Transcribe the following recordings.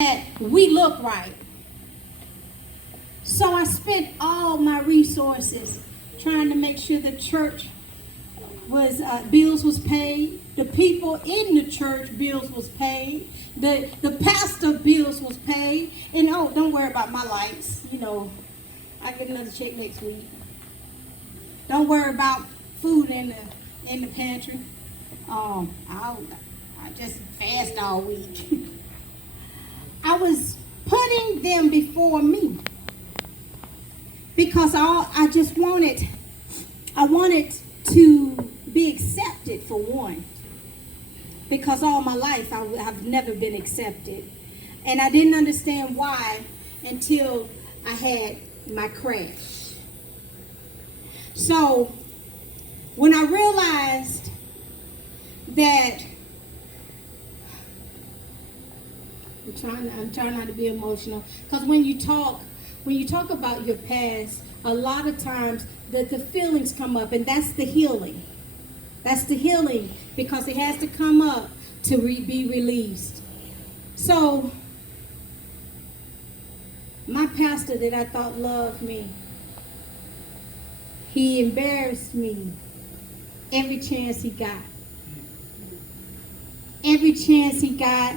that we look right. So I spent all my resources trying to make sure the church was bills was paid, the people in the church bills was paid, the pastor bills was paid, and oh, don't worry about my lights. I get another check next week. Don't worry about food in the pantry. I just fast all week. I was putting them before me because I wanted to be accepted for one. Because all my life I've never been accepted, and I didn't understand why until I had my crash. So when I realized that I'm trying not to be emotional, because when you talk about your past, a lot of times the feelings come up, and that's the healing. That's the healing, because it has to come up to be released. So my pastor that I thought loved me, he embarrassed me every chance he got. Every chance he got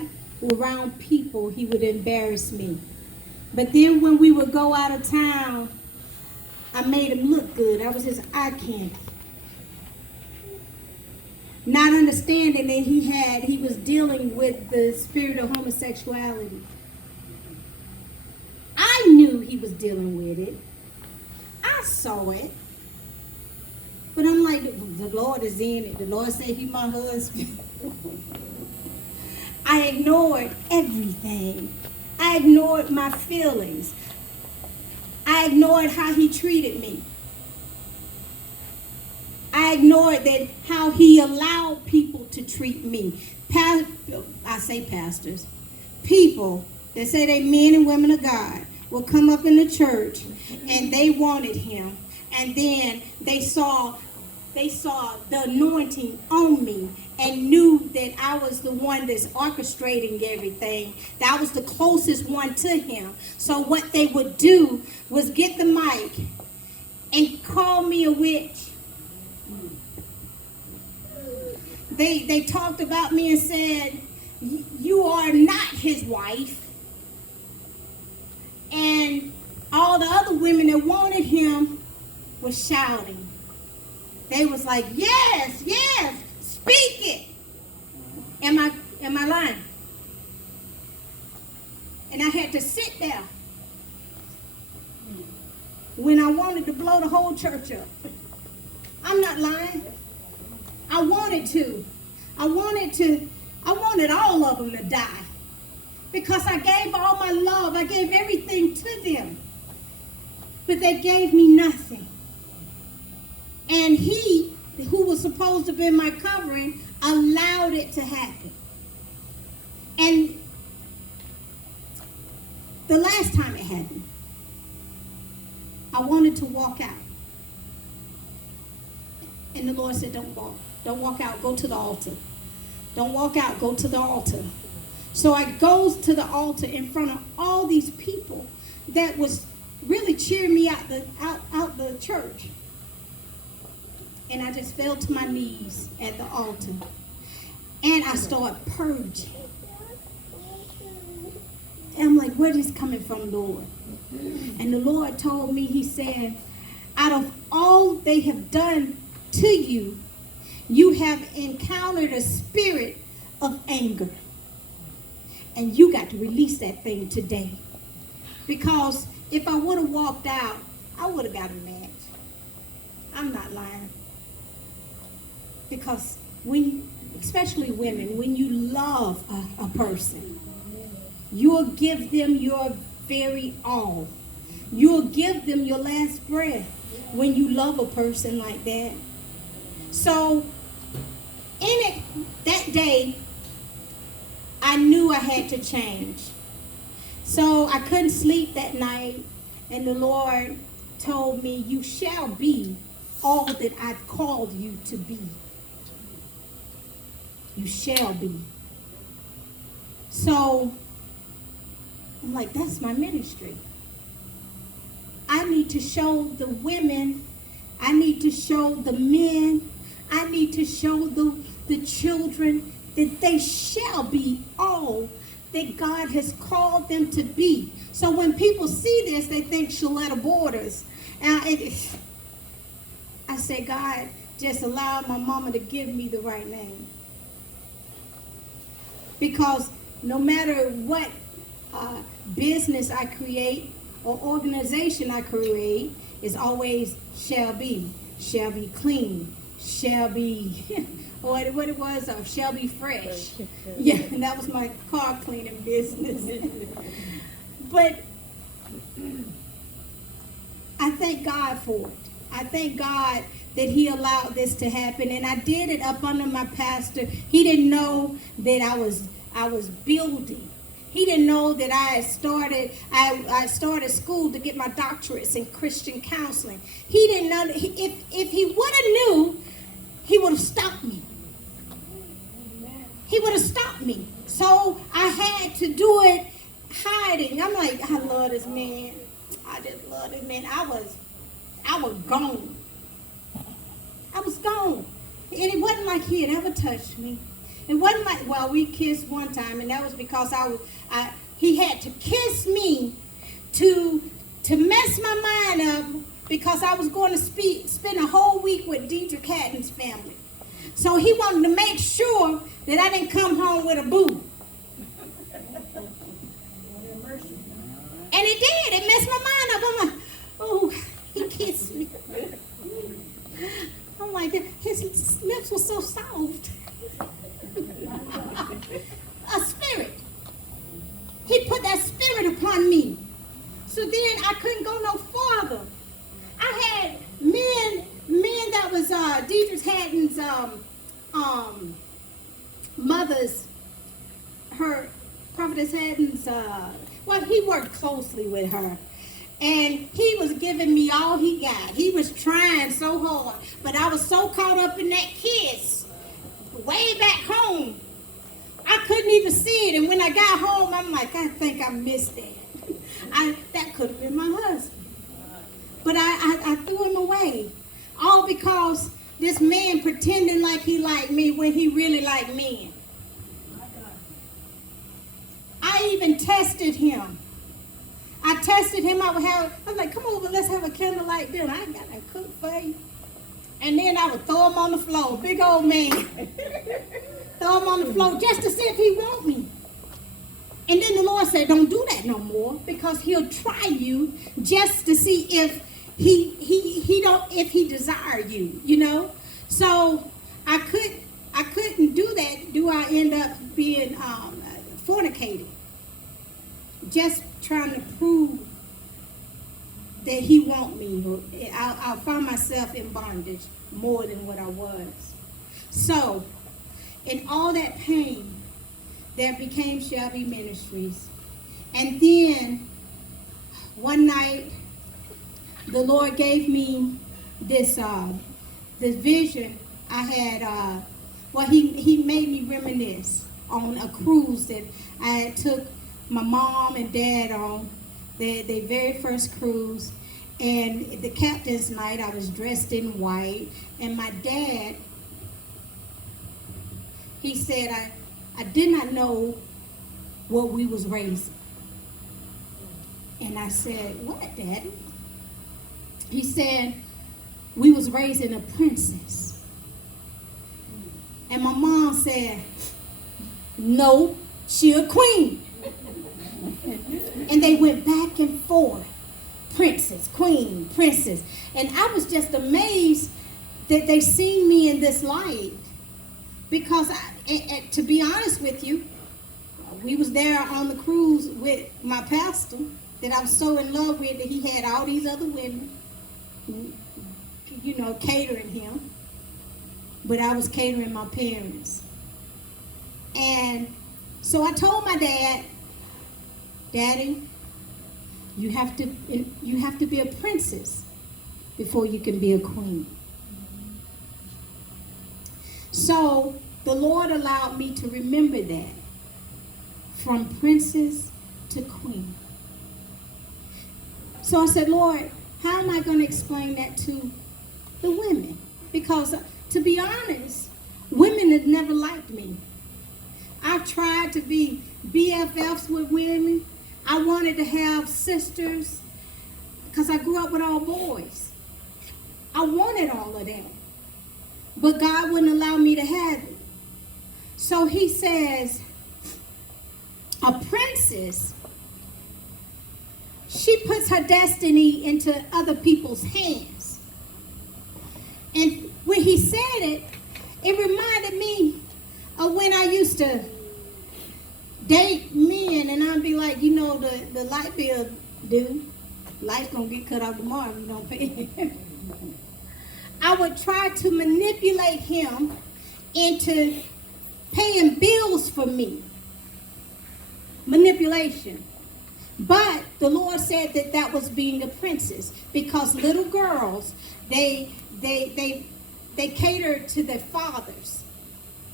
around people, he would embarrass me. But then when we would go out of town, I made him look good. I was his eye candy. Not understanding that he was dealing with the spirit of homosexuality. I knew he was dealing with it. I saw it. But I'm like, the Lord is in it. The Lord said he's my husband. I ignored everything. I ignored my feelings. I ignored how he treated me. I ignored how he allowed people to treat me. I say pastors. People that say they men and women of God will come up in the church and they wanted him. And then they saw the anointing on me and knew that I was the one that's orchestrating everything. That I was the closest one to him. So what they would do was get the mic and call me a witch. They talked about me and said, you are not his wife. And all the other women that wanted him were shouting. They was like, yes, yes, speak it. Am I lying? And I had to sit there when I wanted to blow the whole church up. I'm not lying. I wanted to. I wanted all of them to die. Because I gave all my love. I gave everything to them. But they gave me nothing. And he, who was supposed to be my covering, allowed it to happen. And the last time it happened, I wanted to walk out. And the Lord said, don't walk. Don't walk out. Go to the altar. Don't walk out. Go to the altar. So I goes to the altar in front of all these people that was really cheering me out the church. And I just fell to my knees at the altar. And I started purging. And I'm like, where is this coming from, Lord? And the Lord told me, he said, out of all they have done to you, you have encountered a spirit of anger. And you got to release that thing today. Because if I would have walked out, I would have got a match. I'm not lying. Because especially women, when you love a person, you'll give them your very all. You'll give them your last breath when you love a person like that. So, that day, I knew I had to change. So I couldn't sleep that night, and the Lord told me, you shall be all that I've called you to be. You shall be. So I'm like, that's my ministry. I need to show the women, I need to show the men, I need to show the children that they shall be all that God has called them to be. So when people see this, they think Shaletta Borders. I say, God, just allow my mama to give me the right name. Because no matter what business I create or organization I create, is always shall be clean, shall be, what it was, shall be fresh. Yeah, and that was my car cleaning business. But I thank God for it. I thank God that he allowed this to happen, and I did it up under my pastor. He didn't know that I was building. He didn't know that I started school to get my doctorates in Christian counseling. He didn't know. If he would have knew, he would have stopped me. He would have stopped me. So I had to do it hiding. I'm like, I love this man. I just love this man. I was gone. I was gone. And it wasn't like he had ever touched me. It wasn't like, well, we kissed one time, and that was because he had to kiss me to mess my mind up, because I was going to spend a whole week with Deidre Catton's family. So he wanted to make sure that I didn't come home with a boo. And it did. It messed my mind up. I'm like, oh, he kissed me. I'm like, his lips were so soft. A spirit. He put that spirit upon me. So then I couldn't go no farther. I had men that was Deidre Hatton's mother's, her Prophetess Hatton's, well, he worked closely with her. And he was giving me all he got. He was trying so hard. But I was so caught up in that kiss way back home, I couldn't even see it. And when I got home, I'm like, I think I missed that. That could have been my husband. But I threw him away. All because this man pretending like he liked me when he really liked men. I even tested him. I tested him. I was like, come over, let's have a candlelight dinner. I ain't got to cook for you. And then I would throw him on the floor, big old man. Throw him on the floor just to see if he want me. And then the Lord said, don't do that no more, because he'll try you just to see if if he desire you, you know. So I couldn't do that. Do I end up being fornicated? Just trying to prove that he want me. I'll find myself in bondage more than what I was. So, in all that pain, there became Shelby Ministries. And then, one night, the Lord gave me this vision. I had, he made me reminisce on a cruise that I took my mom and dad on, their very first cruise. And the captain's night, I was dressed in white. And my dad, he said, I did not know what we was raising. And I said, what, Daddy? He said, we was raising a princess. And my mom said, no, she a queen. And they went back and forth. Princess, queen, princess. And I was just amazed that they seen me in this light. Because, to be honest with you, we was there on the cruise with my pastor that I was so in love with that he had all these other women, you know, catering him. But I was catering my parents. And so I told my dad, Daddy, you have to be a princess before you can be a queen. So the Lord allowed me to remember that, from princess to queen. So I said, Lord, how am I going to explain that to the women? Because to be honest, women have never liked me. I've tried to be BFFs with women. I wanted to have sisters because I grew up with all boys. I wanted all of them. But God wouldn't allow me to have it. So he says, a princess, she puts her destiny into other people's hands. And when he said it, it reminded me of when I used to date men, and I'd be like, you know, the light bill due. Light's gonna get cut off tomorrow if you don't pay. I would try to manipulate him into paying bills for me. Manipulation. But the Lord said that that was being a princess, because little girls, they cater to their fathers,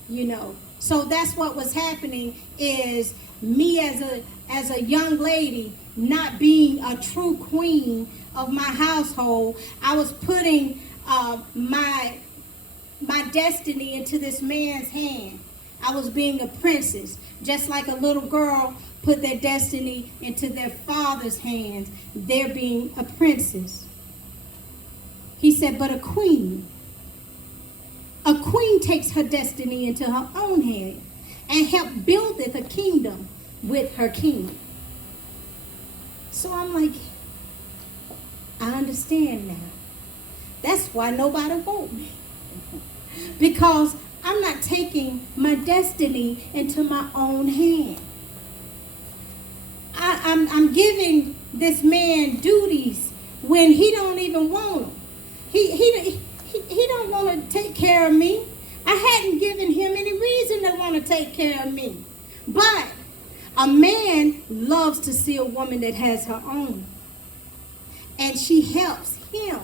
you know. So that's what was happening, is me as a young lady not being a true queen of my household. I was putting my destiny into this man's hand. I was being a princess, just like a little girl put their destiny into their father's hands. They're being a princess. He said, but a queen takes her destiny into her own hand and help buildeth a kingdom with her king. So I'm like, I understand now. That's why nobody wants me. Because I'm not taking my destiny into my own hand. I'm giving this man duties when he don't even want them. He don't want to take care of me. I hadn't given him any reason to want to take care of me. But a man loves to see a woman that has her own. And she helps him.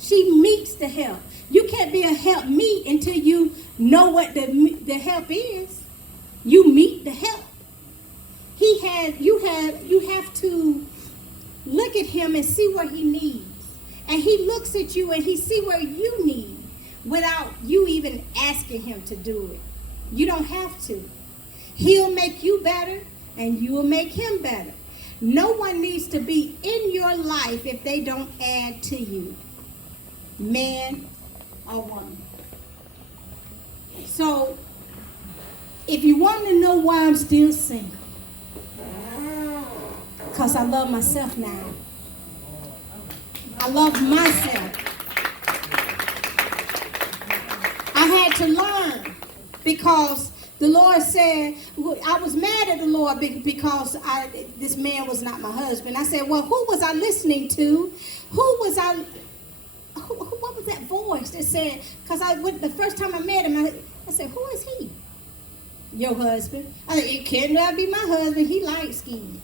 She meets the help. You can't be a help meet until you know what the help is. You meet the help. You have to look at him and see what he needs. And he looks at you and he see what you need without you even asking him to do it. You don't have to. He'll make you better and you will make him better. No one needs to be in your life if they don't add to you, man or woman. So, if you want to know why I'm still single, because I love myself now. I love myself. I had to learn, because the Lord said, I was mad at the Lord because this man was not my husband. I said, well, who was I listening to? What was that voice that said, because the first time I met him, I said, who is he? Your husband. I said, it cannot be my husband. He light skinned.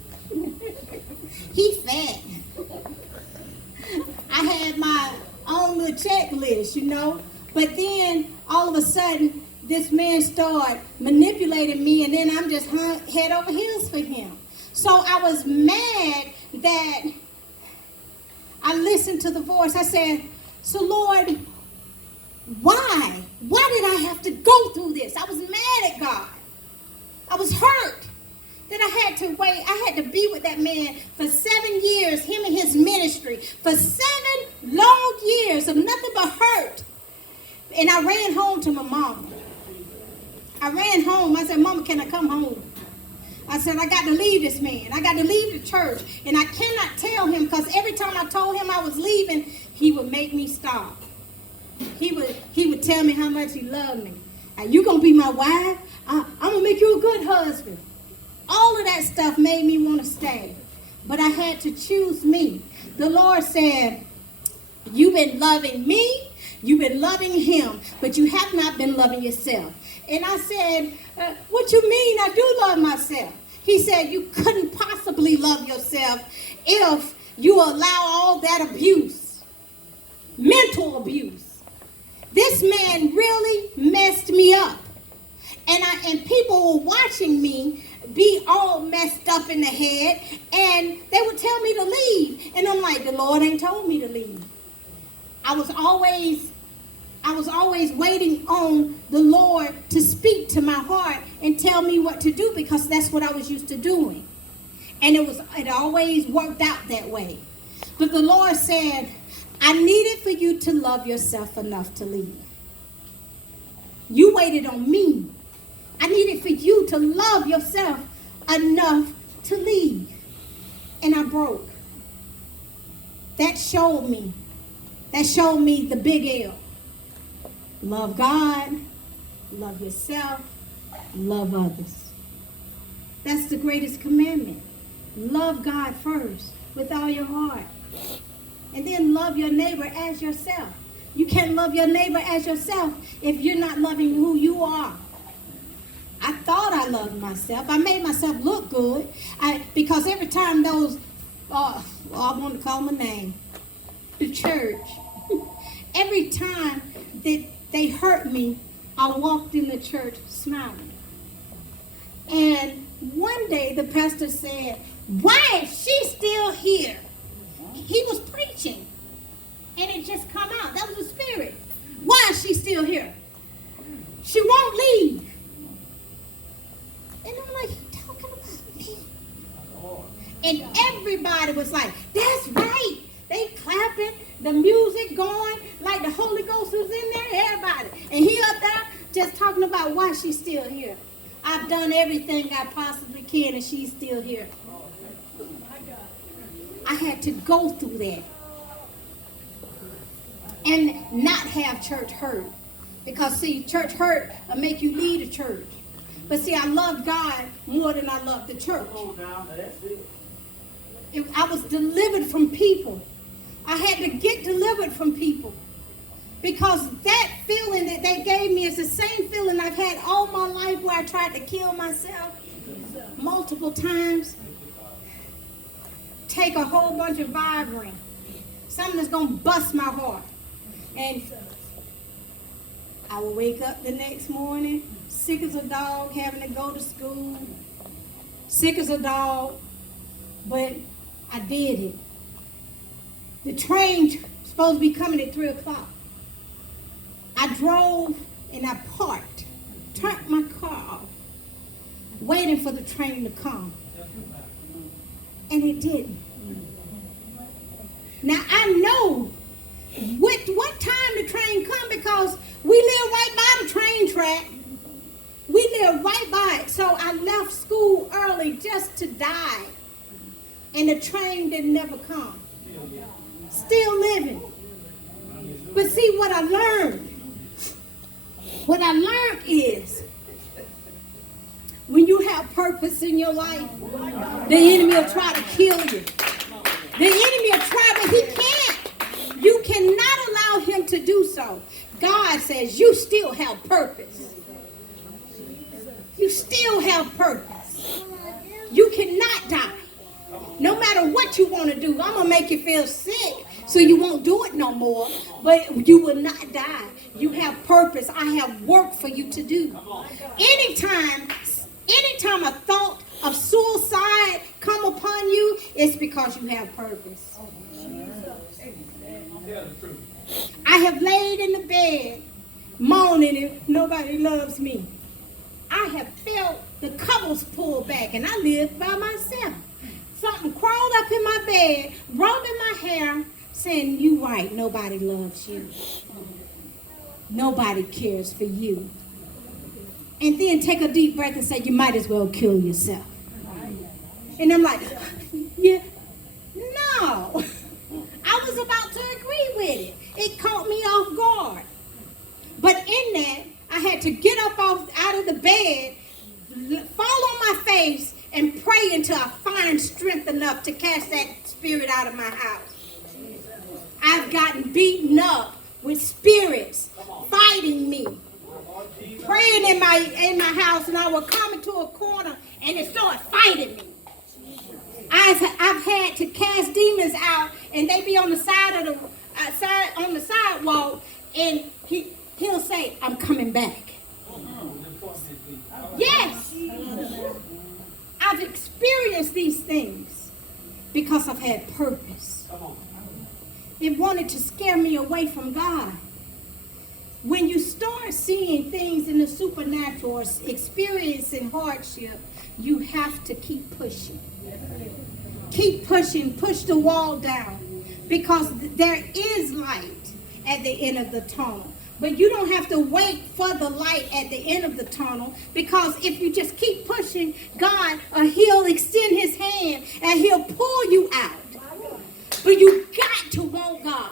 He fat. I had my own little checklist, you know. But then, all of a sudden, this man started manipulating me, and then I'm just head over heels for him. So I was mad that I listened to the voice. I said, so Lord, why? Why did I have to go through this? I was mad at God. I was hurt that I had to wait. I had to be with that man for 7 years, him and his ministry, for 7 long years of nothing but hurt. And I ran home to my mama. I ran home. I said, Mama, can I come home? I said, I got to leave this man. I got to leave the church. And I cannot tell him, because every time I told him I was leaving, he would make me stop. He would tell me how much he loved me. You going to be my wife? I'm going to make you a good husband. All of that stuff made me want to stay. But I had to choose me. The Lord said, you've been loving me, you've been loving him, but you have not been loving yourself. And I said, what you mean? I do love myself. He said, you couldn't possibly love yourself if you allow all that abuse, mental abuse. This man really messed me up. And people were watching me be all messed up in the head, and they would tell me to leave. And I'm like, the Lord ain't told me to leave. I was always waiting on the Lord to speak to my heart and tell me what to do, because that's what I was used to doing. And it always worked out that way. But the Lord said, I needed for you to love yourself enough to leave. You waited on me. I needed for you to love yourself enough to leave. And I broke. That showed me the big L. Love God, love yourself, love others. That's the greatest commandment. Love God first with all your heart. And then love your neighbor as yourself. You can't love your neighbor as yourself if you're not loving who you are. I thought I loved myself. I made myself look good. Because every time those, I want to call them a name, the church, every time that they hurt me, I walked in the church smiling. And one day the pastor said, why is she still here? He was preaching. And it just come out. That was the spirit. Why is she still here? She won't leave. And I'm like, he talking about me. And everybody was like, that's right. They clapping, the music going, like the Holy Ghost was in there, everybody. And he up there just talking about why she's still here. I've done everything I possibly can, and she's still here. I had to go through that and not have church hurt. Because, see, church hurt will make you leave the church. But, see, I loved God more than I loved the church. I was delivered from people. I had to get delivered from people. Because that feeling that they gave me is the same feeling I've had all my life, where I tried to kill myself multiple times. Take a whole bunch of Viagra. Something that's going to bust my heart. And I would wake up the next morning, sick as a dog, having to go to school. Sick as a dog, but I did it. The train supposed to be coming at 3 o'clock. I drove and I parked, turned my car off, waiting for the train to come. And it didn't. Now I know what time the train come, because we live right by the train track. We live right by it. So I left school early just to die. And the train didn't never come. Still living. But see, what I learned is, when you have purpose in your life, the enemy will try to kill you. The enemy will try, but he can't. You cannot allow him to do so. God says you still have purpose. You still have purpose. You cannot die. No matter what you want to do, I'm going to make you feel sick so you won't do it no more, but you will not die. You have purpose. I have work for you to do. Anytime a thought of suicide come upon you, it's because you have purpose. I have laid in the bed moaning if nobody loves me. I have felt the covers pulled back, and I live by myself. Something crawled up in my bed, rubbing my hair, saying, you right, nobody loves you. Nobody cares for you. And then take a deep breath and say, you might as well kill yourself. And I'm like, yeah, no. I was about to agree with it. It caught me off guard. But in that, I had to get up out of the bed, fall on my face, and pray until I find strength enough to cast that spirit out of my house. I've gotten beaten up with spirits fighting me, praying in my house, and I would come into a corner and it started fighting me. I've had to cast demons out, and they be on the side of the sidewalk, and he'll say, I'm coming back. Yes. experienced these things because I've had purpose. It wanted to scare me away from God. When you start seeing things in the supernatural or experiencing hardship, you have to keep pushing. Keep pushing, push the wall down, because there is light at the end of the tunnel. But you don't have to wait for the light at the end of the tunnel, because if you just keep pushing, God, he'll extend his hand and he'll pull you out. But you got to want God.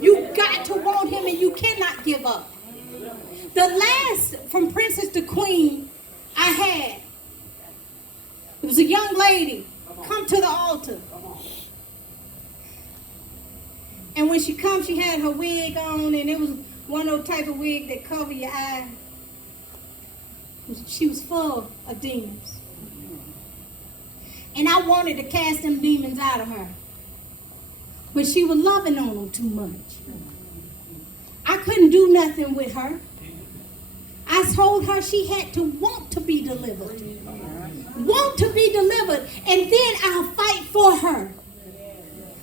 You got to want him, and you cannot give up. The last, from princess to queen, I had, it was a young lady come to the altar. And when she comes, she had her wig on, and it was one of those type of wig that cover your eye. She was full of demons. And I wanted to cast them demons out of her. But she was loving on them too much. I couldn't do nothing with her. I told her she had to want to be delivered. Want to be delivered. And then I'll fight for her.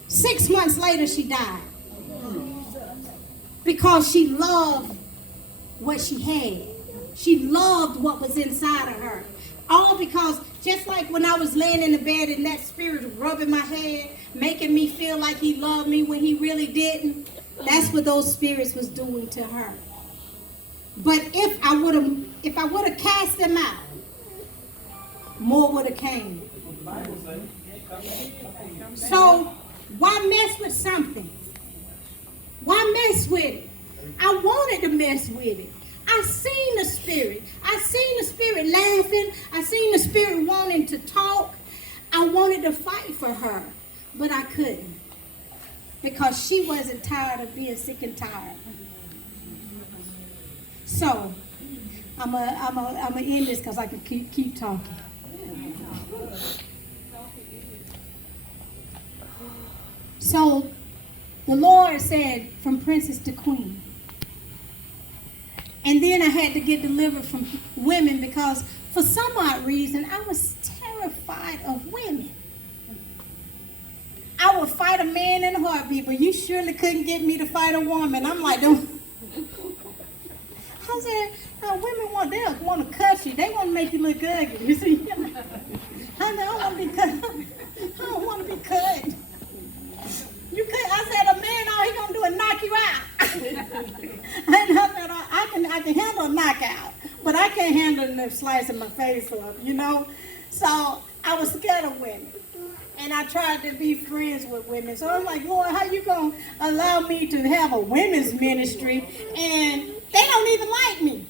6 months later, she died. Because she loved what she had. She loved what was inside of her. All because, just like when I was laying in the bed and that spirit was rubbing my head, making me feel like he loved me when he really didn't, that's what those spirits was doing to her. But if I would have cast them out, more would have came. So why mess with something? Why mess with it? I wanted to mess with it. I seen the spirit. I seen the spirit laughing. I seen the spirit wanting to talk. I wanted to fight for her, but I couldn't, because she wasn't tired of being sick and tired. So I'm gonna end this because I can keep talking. So the Lord said, from princess to queen. And then I had to get delivered from women, because for some odd reason I was terrified of women. I would fight a man in a heartbeat, but you surely couldn't get me to fight a woman. I'm like, don't. I said, women they want to cuss you. They want to make you look ugly. You see? I don't want to be cut. I don't want to be cut. You could. I said, a man, all he gonna do is knock you out. And I said, I can handle a knockout, but I can't handle them slicing my face up, you know. So I was scared of women, and I tried to be friends with women. So I'm like, Lord, how you gonna allow me to have a women's ministry and they don't even like me?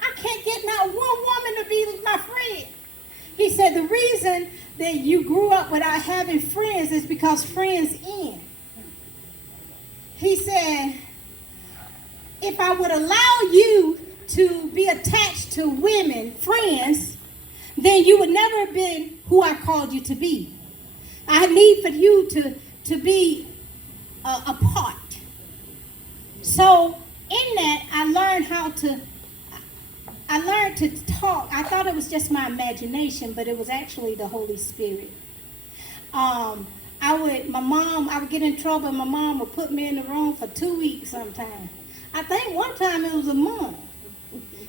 I can't get not one woman to be my friend. He said, the reason that you grew up without having friends is because friends end. He said, if I would allow you to be attached to women, friends, then you would never have been who I called you to be. I need for you to be apart. So in that, I learned to talk. I thought it was just my imagination, but it was actually the Holy Spirit. I would get in trouble, and my mom would put me in the room for 2 weeks sometimes. I think one time it was a month.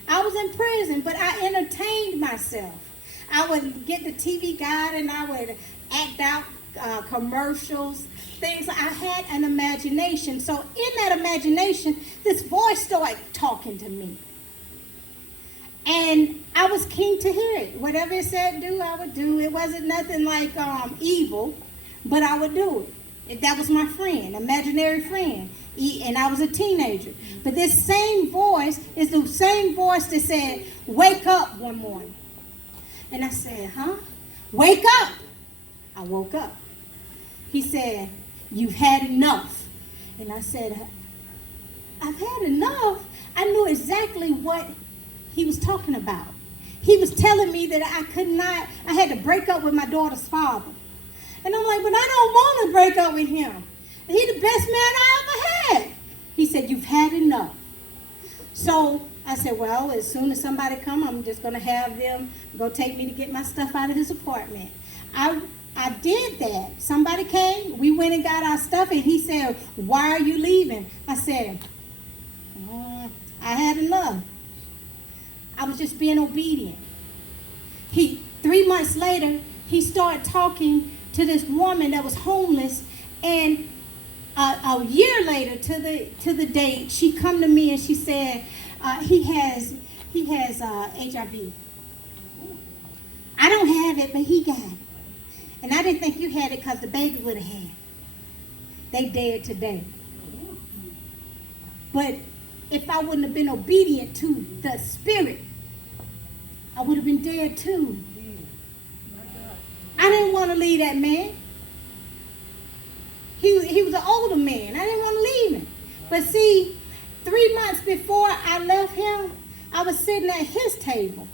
I was in prison, but I entertained myself. I would get the TV guide, and I would act out commercials, things. I had an imagination. So in that imagination, this voice started talking to me. And I was keen to hear it. Whatever it said do, I would do. It wasn't nothing like evil, but I would do it. That was my friend, imaginary friend. And I was a teenager. But this same voice is the same voice that said, wake up one morning. And I said, huh? Wake up. I woke up. He said, you've had enough. And I said, I've had enough? I knew exactly what he was talking about. He was telling me that I had to break up with my daughter's father. And I'm like, but I don't want to break up with him. He's the best man I ever had. He said, you've had enough. So I said, well, as soon as somebody come, I'm just going to have them go take me to get my stuff out of his apartment. I did that. Somebody came, we went and got our stuff, and he said, why are you leaving? I said, I had enough. I was just being obedient. 3 months later, he started talking to this woman that was homeless, and a year later to the date, she come to me and she said, he has HIV. I don't have it, but he got it. And I didn't think you had it because the baby would have had it. They dead today. But if I wouldn't have been obedient to the Spirit, I would have been dead too. I didn't want to leave that man. He was an older man. I didn't want to leave him. But see, 3 months before I left him, I was sitting at his table.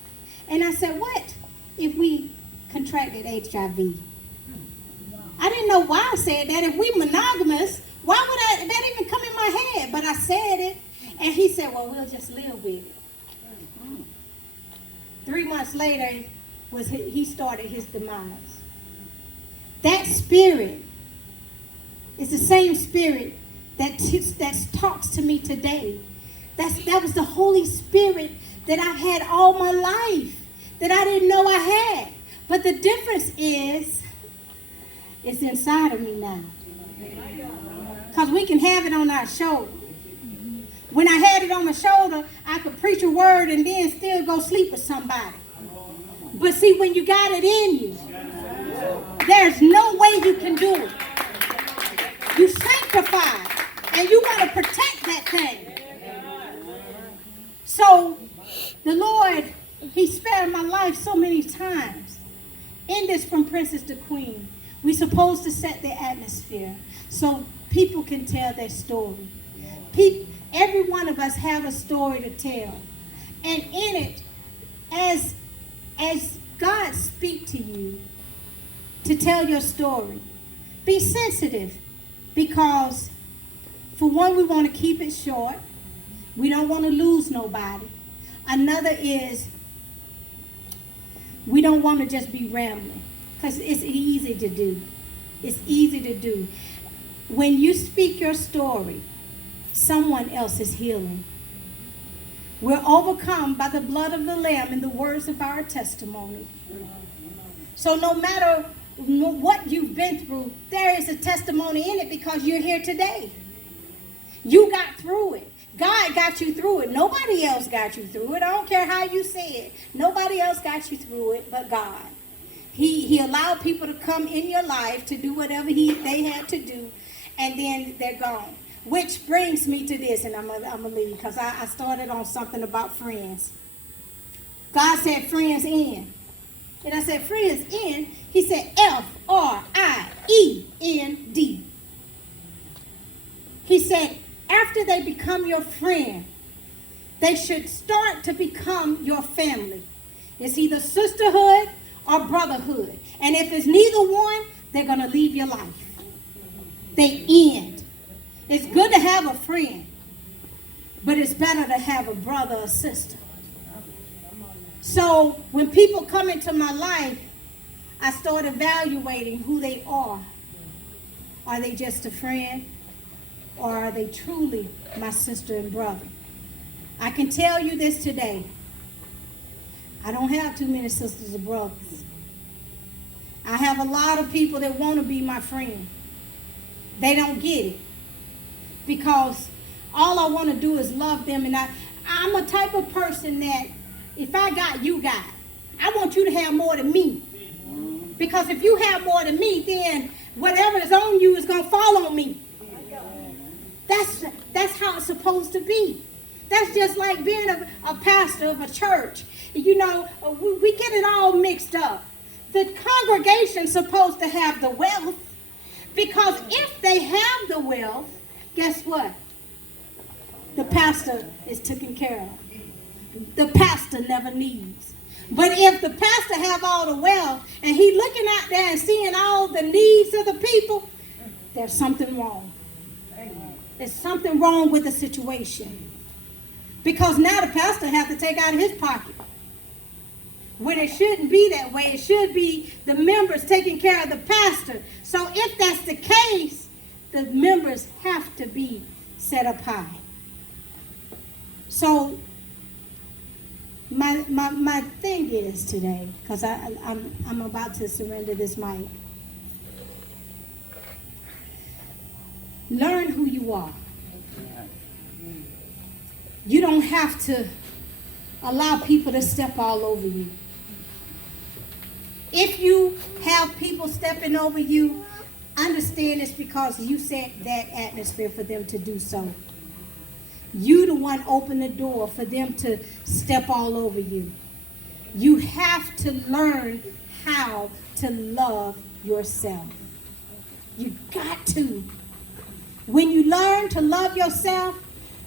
And I said, what if we contracted HIV? I didn't know why I said that. If we monogamous, why would that even come in my head? But I said it. And he said, well, we'll just live with it. 3 months later, he started his demise. That spirit is the same spirit that talks to me today. That was the Holy Spirit that I had all my life, that I didn't know I had. But the difference is, it's inside of me now. Because we can have it on our shoulder. When I had it on my shoulder, I could preach a word and then still go sleep with somebody. But see, when you got it in you, there's no way you can do it. You sanctify, and you want to protect that thing. So, the Lord, he spared my life so many times. In this From Princess to Queen, we're supposed to set the atmosphere so people can tell their story. Every one of us have a story to tell. And in it, as God speaks to you to tell your story, be sensitive. Because, for one, we want to keep it short. We don't want to lose nobody. Another is, we don't want to just be rambling. Because it's easy to do. It's easy to do. When you speak your story, someone else is healing. We're overcome by the blood of the Lamb and the words of our testimony. So no matter what you've been through, there is a testimony in it because you're here today. You got through it. God got you through it. Nobody else got you through it. I don't care how you say it. Nobody else got you through it but God. He allowed people to come in your life to do whatever they had to do, and then they're gone. Which brings me to this, and I'm going to leave because I started on something about friends. God said friends in. And I said friends in. He said F-R-I-E-N-D. He said after they become your friend, they should start to become your family. It's either sisterhood or brotherhood. And if it's neither one, they're going to leave your life. They end. It's good to have a friend, but it's better to have a brother or sister. So when people come into my life, I start evaluating who they are. Are they just a friend, or are they truly my sister and brother? I can tell you this today. I don't have too many sisters or brothers. I have a lot of people that want to be my friend. They don't get it. Because all I want to do is love them. And I'm a type of person that if I got, you got. I want you to have more than me. Because if you have more than me, then whatever is on you is going to fall on me. That's how it's supposed to be. That's just like being a pastor of a church. You know, we get it all mixed up. The congregation's supposed to have the wealth. Because if they have the wealth, guess what? The pastor is taken care of. The pastor never needs. But if the pastor have all the wealth and he looking out there and seeing all the needs of the people, there's something wrong. There's something wrong with the situation. Because now the pastor has to take out of his pocket. When it shouldn't be that way. It should be the members taking care of the pastor. So if that's the case, the members have to be set up high. So my thing is today, because I'm about to surrender this mic. Learn who you are. You don't have to allow people to step all over you. If you have people stepping over you, understand it's because you set that atmosphere for them to do so. You the one open the door for them to step all over you. You have to learn how to love yourself. You got to. When you learn to love yourself,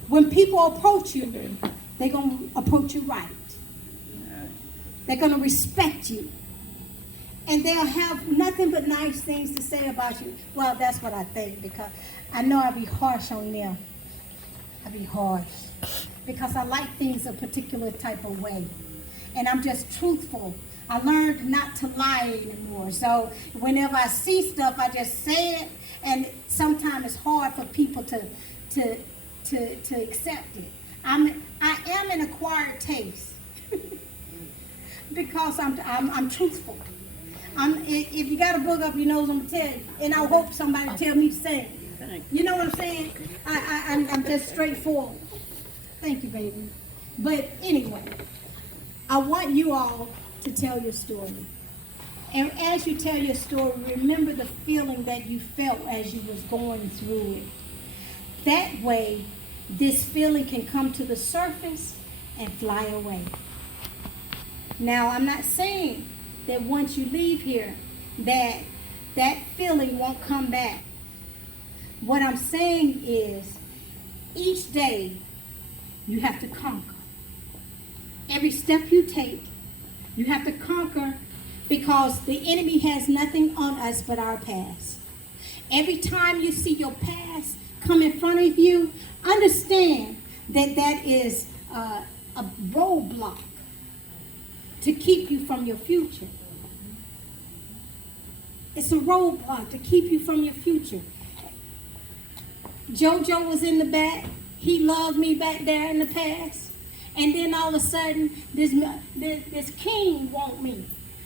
when people approach you, they're going to approach you right. They're going to respect you. And they'll have nothing but nice things to say about you. Well, that's what I think, because I know I'll be harsh on them. I'll be harsh. Because I like things a particular type of way. And I'm just truthful. I learned not to lie anymore. So whenever I see stuff, I just say it. And sometimes it's hard for people to accept it. I am an acquired taste. Because I'm truthful. If you got a book up your nose, I'm going to tell you. And I hope somebody tell me the same. You know what I'm saying? I'm just straightforward. Thank you, baby. But anyway, I want you all to tell your story. And as you tell your story, remember the feeling that you felt as you was going through it. That way, this feeling can come to the surface and fly away. Now, I'm not saying that once you leave here, that feeling won't come back. What I'm saying is, each day, you have to conquer. Every step you take, you have to conquer, because the enemy has nothing on us but our past. Every time you see your past come in front of you, understand that that is a roadblock to keep you from your future. It's a roadblock to keep you from your future. JoJo was in the back. He loved me back there in the past. And then all of a sudden, this king want me.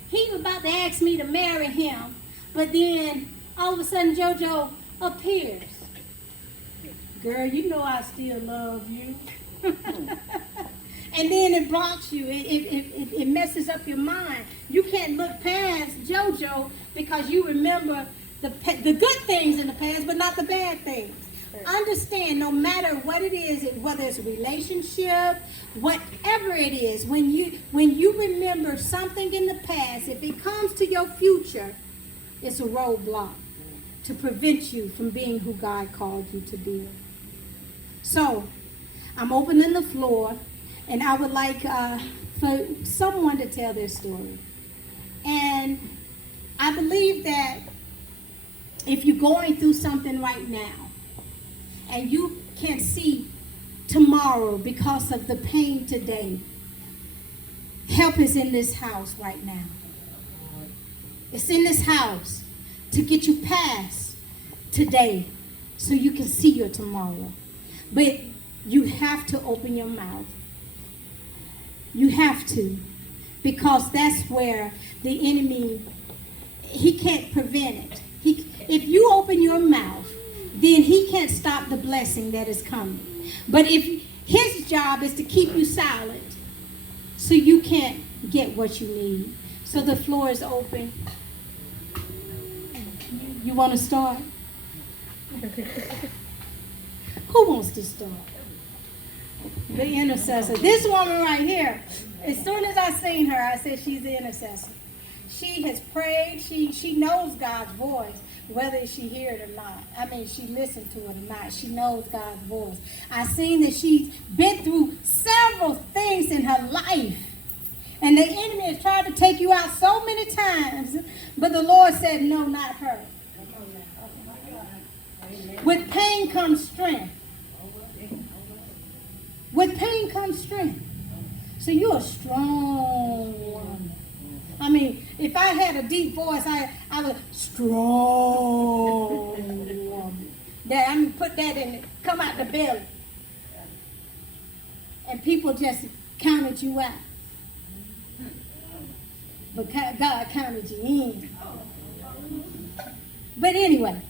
He was about to ask me to marry him. But then, all of a sudden, JoJo appears. Girl, you know I still love you. And then it blocks you. It messes up your mind. You can't look past JoJo because you remember the good things in the past, but not the bad things. Understand, no matter what it is, whether it's a relationship, whatever it is, when you remember something in the past, if it comes to your future, it's a roadblock to prevent you from being who God called you to be. So, I'm opening the floor, and I would like for someone to tell their story. And I believe that if you're going through something right now, and you can't see tomorrow because of the pain today, help is in this house right now. It's in this house to get you past today so you can see your tomorrow. But you have to open your mouth. You have to. Because that's where the enemy, he can't prevent it. If you open your mouth, then he can't stop the blessing that is coming. But if his job is to keep you silent, so you can't get what you need. So the floor is open. You want to start? Who wants to start? The intercessor. This woman right here, as soon as I seen her, I said she's the intercessor. She has prayed. She knows God's voice, whether she hear it or not. I mean, she listened to it or not. She knows God's voice. I seen that she's been through several things in her life. And the enemy has tried to take you out so many times. But the Lord said, no, not her. With pain comes strength. With pain comes strength. So you're a strong woman. I mean, if I had a deep voice, I was strong woman. That I'm gonna put that in, come out the belly. And people just counted you out. But God counted you in. But anyway,